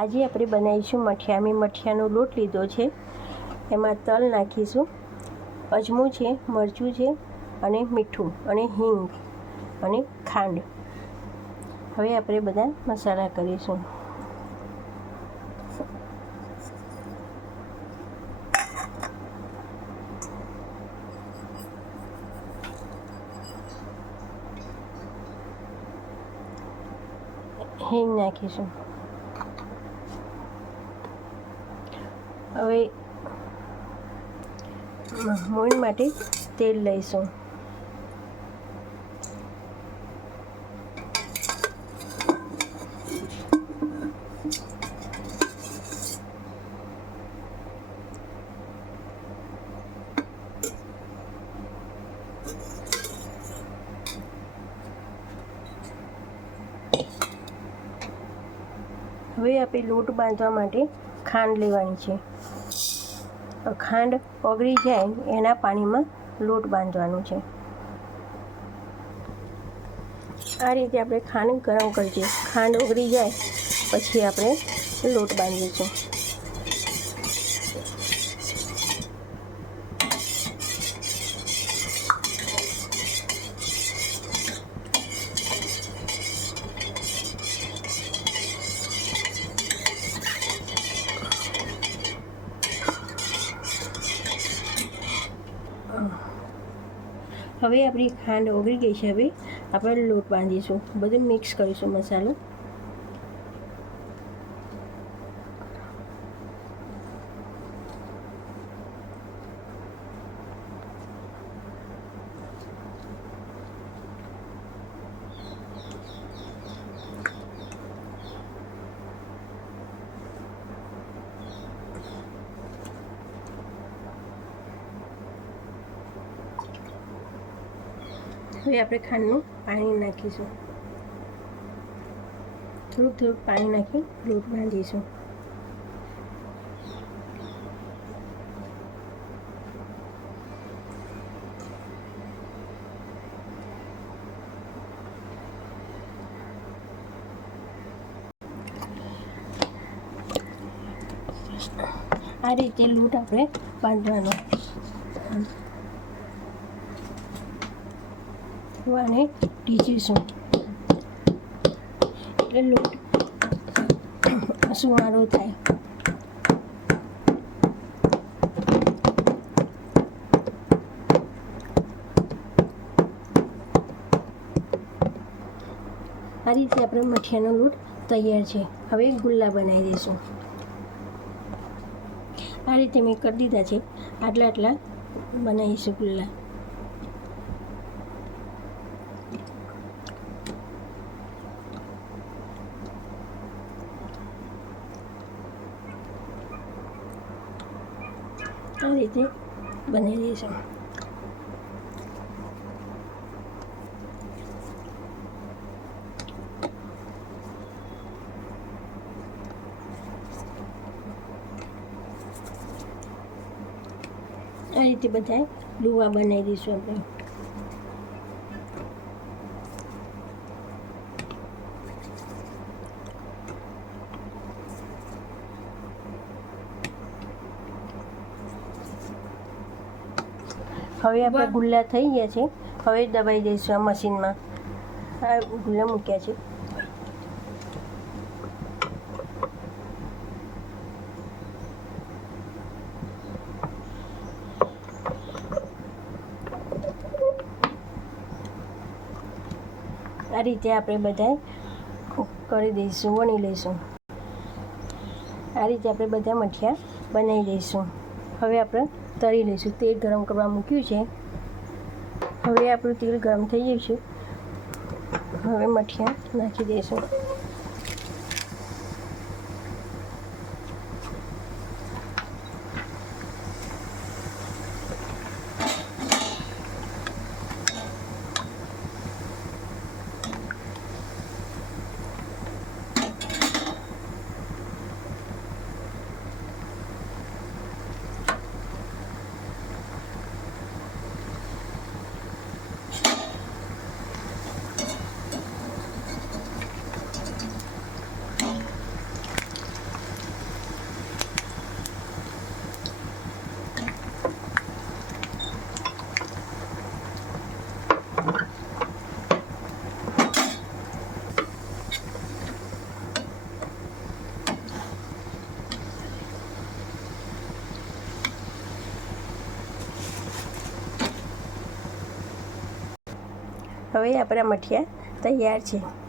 આજે આપણે બનાવીશું મઠિયા. મેં મઠિયાનો લોટ લીધો છે, એમાં તલ નાખીશું, અજમું છે, મરચું છે અને મીઠું અને હિંગ અને ખાંડ. હવે આપણે બધા મસાલા કરીશું. હિંગ નાખીશું. હવે મોઈન માટે તેલ લઈશું. હવે આપણે લોટ બાંધવા માટે ખાંડ લેવાની છે. ખાંડ ઓગળી જાય એના પાણીમાં લોટ બાંધવાનું છે. આ રીતે આપણે ખાંડ ગરમ કરીએ. ખાંડ ઓગળી જાય પછી આપણે લોટ બાંધીશું. હવે આપણી ખાંડ ઓગળી ગઈ છે. હવે આપણે લોટ બાંધીશું. બધું મિક્સ કરીશું મસાલો. હવે આપણે ખાંડનું પાણી નાખીશું. થોડુંક પાણી નાખી લોટ બાંધીશું. આ રીતે લોટ આપણે બાંધવાનો. આને ઢીચીશું એટલે લોટ સુવાળો થાય. આ રીતે આપણે મઠિયાનો લોટ તૈયાર છે. હવે ગુલ્લા બનાવી દઈશું. આ રીતે મેં કરી દીધા છે. આટલા બનાવીશું ગુલ્લા. આ રીતે બનાવી દઈશું. આ રીતે બધા લુવા બનાવી દઈશું આપણે. હવે આપણે ગુલ્લા થઈ ગયા છે. હવે દબાઈ દઈશું આ મશીનમાં. આ ગુલ્લા મૂક્યા છે. આ રીતે આપણે બધા કરી દઈશું, વણી લઈશું. આ રીતે આપણે બધા મઠિયા બનાવી દઈશું. હવે આપણે તળી લઈશું. તેલ ગરમ કરવા મૂક્યું છે. હવે આપણું તેલ ગરમ થઈ ગયું છે. હવે મઠિયા નાખી દઈશું. હવે આપણા મઠિયા તૈયાર છે.